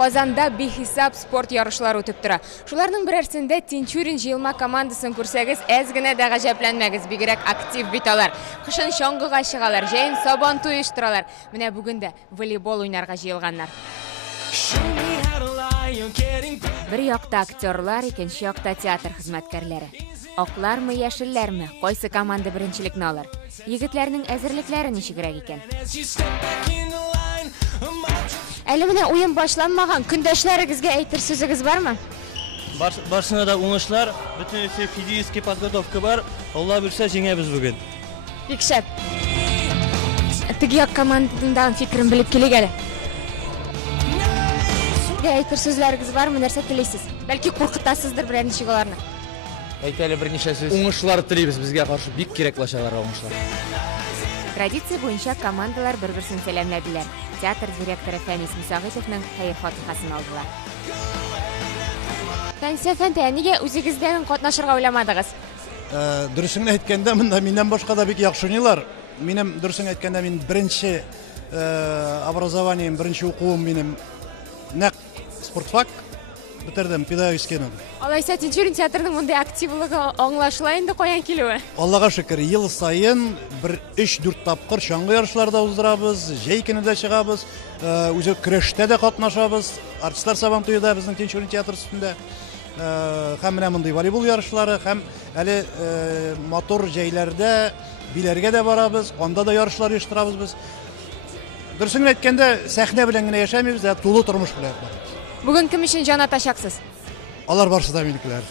Qozonda bexisab sport yarışlari o'tib tura. Shularning birərsində Tinchurin jilma komandaсын ko'rsangiz, ozgina da g'ajablanmagiz, bigrak aktiv bitalar. Qishin shong'iga chiqalar, jayn sabon uyushtiralar. Mana bugun da voleybol o'ynarga jilganlar. Bir yoqda aktyorlar, ikkinchi yoqda teatr xizmatkorlari. Oqlarmi, yashillarmi, qaysi komanda birinchilikni olar? Yigitlarning azirliklari nishigrak ekan. Әлі o'yin boshlanmagan, kundoshlaringizga aytir so'zingiz bormi? Barchasida o'yinlar, butun fizический подготовка bor. Alloh bilsa jengamiz bugun. Bekshab. Tigiyoq komandadan fikrim bilib keling. Aytir so'zlaringiz bormi, narsa tilaysiz? Balki qo'rqitasizdir bir nishigalarni. Aytaylik bir necha so'z. O'yinlar tilaymiz, bizga qarshi bek keraklashalar o'yinlar. Traditsiya bo'yicha komandalar bir-birini salamladilar. Teatr direktori Fanis Musagitovning xayr xotirasini oldilar. Fanis efendi, nega o'zingizdan qatnashirga o'ylamadingiz? Durusini aytganda, mendan boshqa da bek yaxshi o'yinlar. Menim durusini aytganda men birinchi образованием, birinchi o'quvim menim naq sportfak bitirdim, pedagogikani. Alaysa Tinchurin teatrining bunday aktivligi anglashlaydi qo'yan keldi. Allohga shukr, yil sayin bir 3-4 tapqir shong'i yarışlarda o'zdiramiz, jeykinida chiqamiz, o'zi kurashda da qatnashamiz. Artistlar sabon to'yida bizning Tinchurin teatr ustida ham mana bunday voleybol yarışlari, ham hali motor jaylarda bilarga da boramiz, onda da yarışlar uyushtiramiz biz. Durusini aytganda, sahna bilangina yashamaymiz, to'liq turmush qilyapmiz. Bugun kim uchun jon atashaqsiz? Allar barchada menikilar.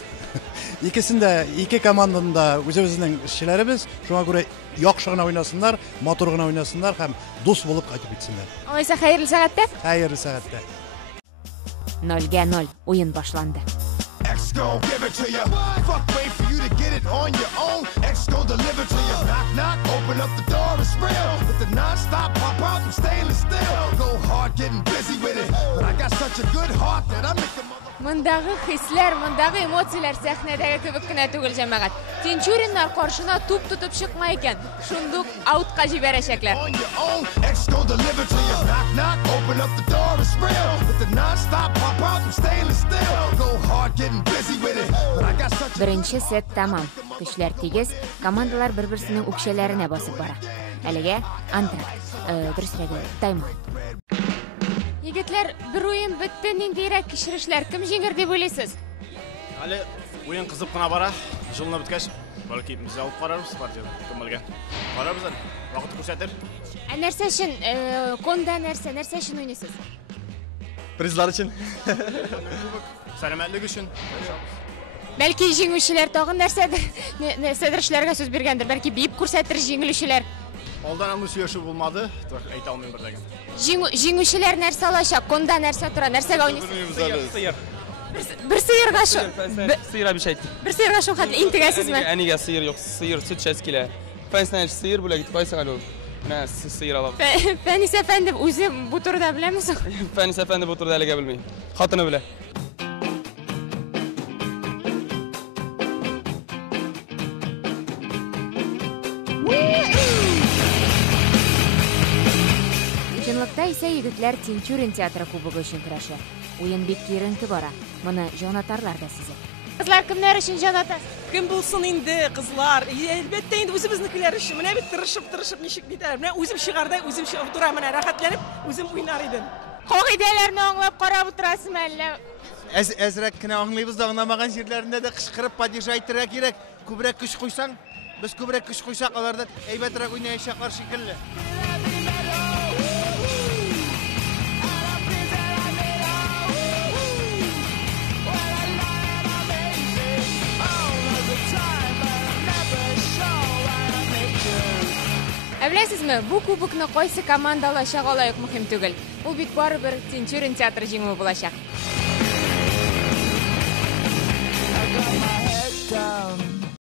İkisinde, iki komandanda o'zimizning ishchilarimiz, shunga ko'ra yoqshig'ina o'ynasınlar, motorg'ina o'ynasınlar, ham do'st bo'lib qaytib ketsinlar. Alaysa xayrli soatda? Xayrli soatda. 0-0 o'yin boshlandi. X gon' give it to you. Fuck wait for you to get it on your own. X gon' deliver to you. Knock knock, open up the door, it's real. With the non-stop pop out and stainless steel. Go hard getting busy with it. But I got such a good heart that I make the mother. Mundagı hisler, mundagı emotsiyalar sahnadagi kibikgina tug'il jamoat. Tinchurinlar qarshina to'p tutib chiqmaykan, shundoq outga jibarashaklar. On your own, X gon' deliver to you. Knock knock, open up the door, it's real. With the non-stop pop out and stainless steel. Go hard getting busy with it. But I got such a Birinchi set tamam. Kuchlar tegiz, komandalar bir-birisining o'kshalarine bosib bora. Haliga antrakt, durustroq time-out. Yigitlar, bir o'yin bitdi, nendayroq kishirishlar kim jengir deb o'ylaysiz? Hali o'yin qiziqgina bora, yilni bitgach, balki biz olib qararmiz partiyada. Kim bilgan. Qararmiz, vaqt ko'rsatar. Narsa uchun, konda narsa uchun o'ynaysiz? Prizlar uchun. Salomatlik uchun. Balki jenguvchilar tog'in narsadir ishlarga so'z bergandir, balki biyib ko'rsatir jenguvchilar. Oldan ham suyushi bo'lmadi, ayta olmayman bir dagan. Jenguvchilar narsa olashaq, konda narsa tura, narsaga o'ynaysiz. Bir sıyırga şu. Sıyıra bir şey ettik. Bir sıyırga şu kadar intigasizmi? Aniga sıyır yok, sıyır süt çeskile. Fensden sıyır bile git baysan alo. Ne sıyır alalım. Fanis efendi o'zi bu turda bilamiz. Fanis efendi bu turda haliga bilmaydi. Xotini bile. Чынлыкта ise yigitlar Tinchurin teatri kubogi uchun kurashdi. O'yin bek yerinki bora. Buni jon atarlar da sizi. Qizlar kimlar uchun jon atasiz? Kim bo'lsin endi qizlar? Albatta endi o'zimiznikilar uchun. Mana bu tirishib nishik bitar. Mana o'zim shigarday, o'zim o'tiraman, rohatlanib, o'zim o'ynar edim. Qoidalarni anglab qarab o'tirasizmi alla? Azrakkina anglaymiz da anglamagan yerlarida da qishqirib podejaytirga kerak. Ko'proq kuch qo'ysang, biz ko'proq kuch qo'ysak, ularda aybatroq o'ynayishaqlar shekilli. Bilasizmi, bu kubokni qaysi komanda olashiga loyiq muhim tugul. U bit baribir Tinchurin teatri jingi bo'lashaq.